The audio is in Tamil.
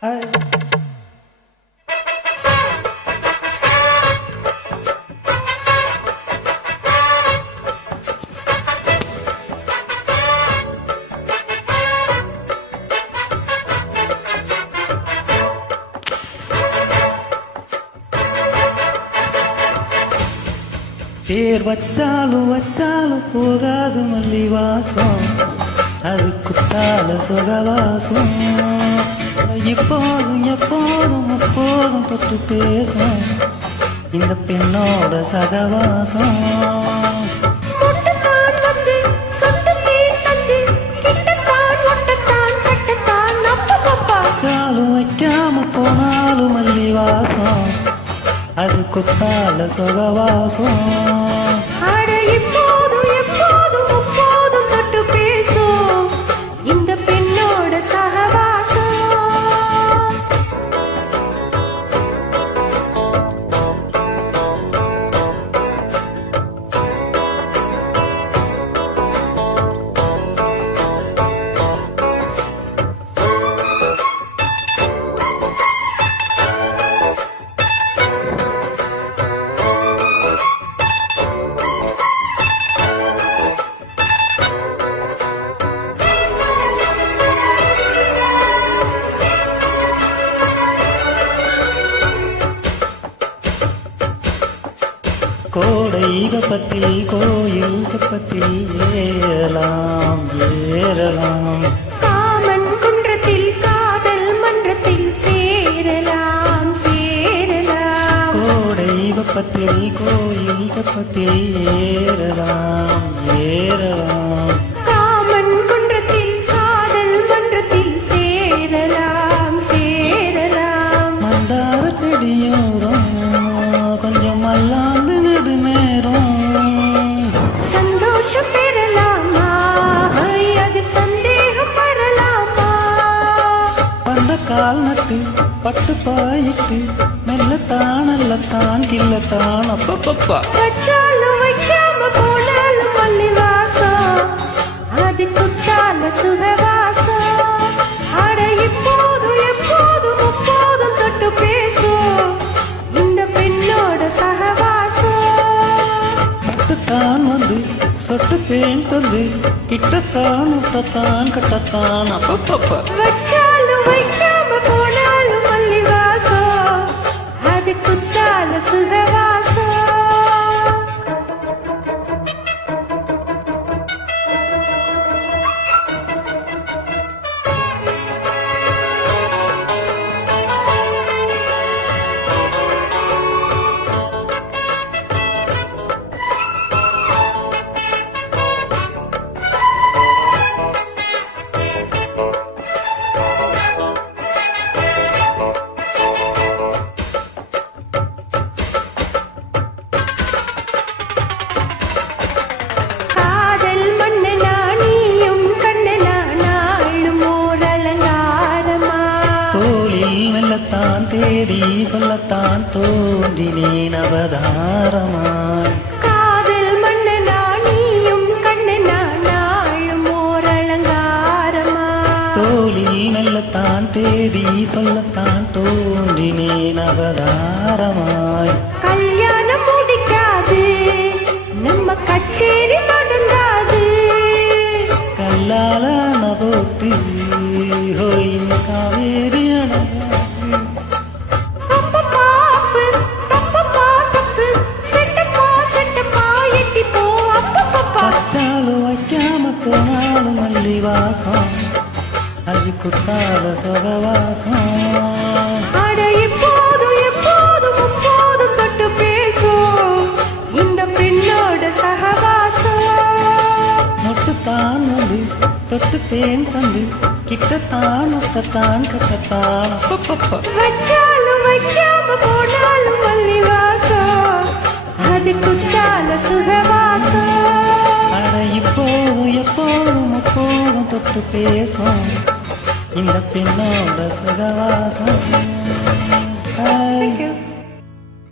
பேர் வச்சாலும் போகாது மல்லி வாசம், அது குத்தால சுகவாசம். இப்போதும் எப்போதும் எப்போதும் தொட்டு பேசும் இந்த பெண்ணோட சகவாசம். வைக்காம போனாலும் மல்லி வாசம், அது குத்தால சுகவாசம். இந்த பெண்ணோட சகவாசம். கோடைக பற்றி கோயில் பற்றி ஏறலாம் ஏறலாம், காமன் குன்றத்தில் காதல் மன்றத்தில் சேரலாம் சேரலாம். கோடைக பற்றி கோயில் பற்றி ஏறலாம் ஏறலாம், காமன் குன்றத்தில் காதல் மன்றத்தில் சேரலாம் சேரலாம். மந்தார செடியோரம் கொஞ்சம் மல்லாந்து நெடு நேரம் சந்தோஷம் பெறலாமா, அது சந்தேகம் வரலாமா? பண்ட கால் நட்டு பட்டு பாயிட்டு மெல்லத்தான் கில்லத்தான் அப்பப்பப்பா. வச்சாலும் வைக்காம போனாலும் மல்லி வாசம், அது குத்தால சுகவாசம். அட இப்போதும் எப்போதும் எப்போதும் தொட்டு பேசும் இந்த பெண்ணோட சகவாசம். பட்டுத்தான் வந்து சொட்டு தேன் தந்து கிட்டத்தான் உட்டத்தான் கட்டத்தான் அப்பப்பப்பா. வச்சாலும் வைக்காம போனாலும் மல்லி வாசம், அது குத்தால சுகவாசம். மெல்லத்தான் தேடி சொல்லத்தான் தோன்றினேன் அவதாரமாய். காதல் மன்னனா நீயும் கண்ணனா நாளும் ஓர் அலங்காரமாய். தோளில் மெல்லத்தான் தேடி சொல்லத்தான் தோன்றினேன் அவதாரமாய். கல்யாணம் முடிக்காது நம்ம கச்சேரி தொடங்காது, கல்லால போட்டு ஹோயின் காவேரி வைக்காம போனாலும் மல்லி வாசம், அது குத்தால சுகவாசம். அட இப்போதும் எப்போதும் எப்போதும் தொட்டு பேசும் இந்த பெண்ணோட சகவாசம். முட்டுத்தான் வந்து தொட்டு தேன் தந்து கிட்டத்தான் உட்டத்தான் கட்டத்தான் அப்பப்பப்பா. வச்சாலும் வைக்காம போனாலும் மல்லி வாசம், அது குத்தால சுகவாசம். அட இப்போதும் எப்போதும் எப்போதும் தொட்டு பேசும் இந்த பெண்ணோட சுகவாசம்.